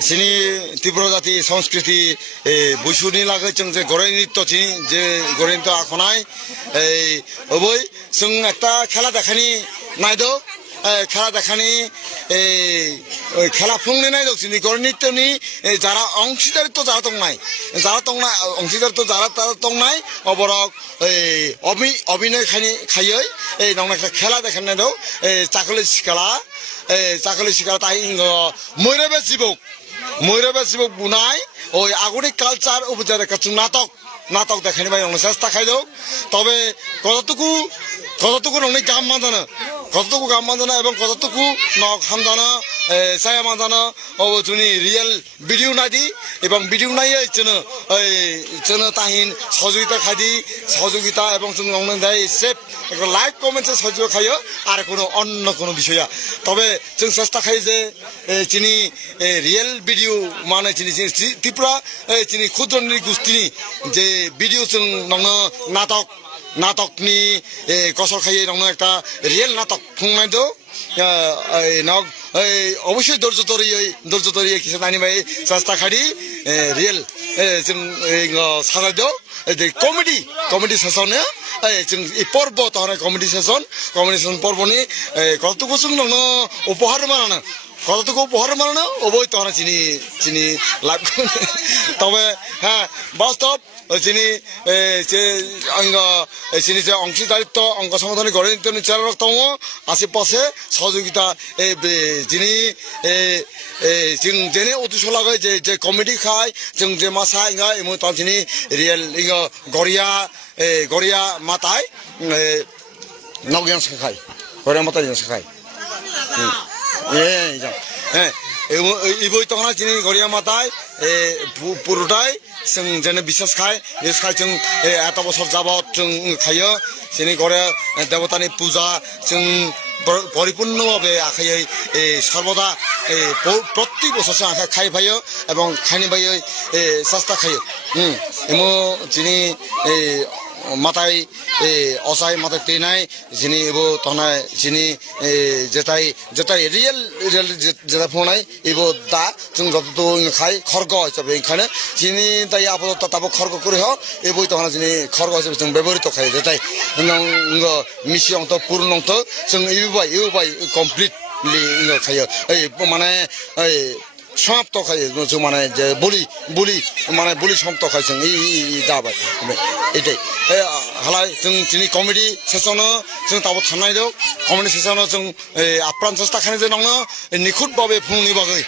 চিনি তীব্র জাতি সংস্কৃতি বৈশুনি লাগে जों যে গড়াই নৃত্য চিনি যে গড়াই নৃত্য আখনাই এই ওই जों একটা খেলা দেখানি নাইদো খেলা দেখানি এই খেলা ফুংনি নাইদো চিনি গড়াই নৃত্যনি যারা অংশীদারিত্ব যারা তংনাই অংশীদারিত্ব যারা তারা তংনাই অবরক অভিনয় খাইयै এই নং একটা খেলা দেখানি নাইদো চাকলি শিকালা তাই ময়ূরবে জীবক বুনাই ওই আগুনিক কালচার উপজাত একটা নাটক দেখানি ভাই আমরা চেষ্টা খাইলেও তবে কতটুকু ননি গাম মানজানো এবং কতটুকু নক হামজানো চায়া মানজানো ও তুমি রিয়েল ভিডিও নাইদি এবং ভিডিও নাইয়ে जोङो তাহিন সহযোগিতা এবং जों নং দেয় সেফ একটা লাইক কমেন্টে সহযোগ খাইयो আর অন্য কোনো বিষয়া তবে जों চেষ্টা খাই যে চিনি রিয়েল ভিডিও মানে চিনি ত্রিপুরা চিনি ক্ষুদ্র নৃগোষ্ঠীনি যে ভিডিও जों নংनो নাটকনি কসর খাইয়ে নংনো একটা রিয়েল নাটক খুंनाय दो অবশ্যই ধৈর্য ধরিয়ে কিছু নানি ভাই চেষ্টা খাড়ি রিয়েল जों সাজাই दो কমেডি সেশনে जों पर्व तहने कमेडि सेसन पर्वनि कतटुकु जों नंनो उपहार मानानो কতটুকু উপহার মানো ওই তখন চিনি লাভ তবে হ্যাঁ বাস্তব চিনি চিনি যে অংশীদারিত্ব অঙ্গ সংগঠনের গড়ে নিত্য নিচারতম আশেপাশে সহযোগিতা যিনি जों जेने अतिस लागे जे कमेडि खाय जों जे मासा इंगा एमो तांसिनि रियल इंगा गड़िया माताय नगयां सखाय गड़िया माताय सखाय इबो तखना चिनि गड़िया माताय पुरुटाय जों जेने बिसास खाय जों एत बছর যাবত जों खायो चिनि गड़िया देवतानि पूजा जों পরিপূর্ণভাবে আখাই সর্বদা প্রত্যেক বছর আখা খাই ভাইও এবং খাইনি ভাই চেষ্টা খাইও এমো যিনি মাথায় অসহায় মাথায় তেনাই যিনি এব তনায় যিনি যেটাই রিয়েল যেটা ফোনাই এব দা जों যত খাই খর্গ হিসাবে এখানে যিনি তাই আপাতত তাবো খর্গ করে হোক এবই তখন যিনি খর্গ হিসাবে जों ব্যবহৃত খাই যেটাই মিশি অন্ত পূর্ণ অন্ত जों ইউবাই কমপ্লিটলি খাইও এই মানে সমাপ্ত খাই जों মানে যে বলি সমাপ্ত খাই जों দাবাই এটাই হালাই जों दिनै कमेडि सेसनाव जों दाबो थांनाय दं कमेडि सेसनाव जों आप्रान सेस्ता खालामनाय जे नंनो निखुत भावे फुंनि बागै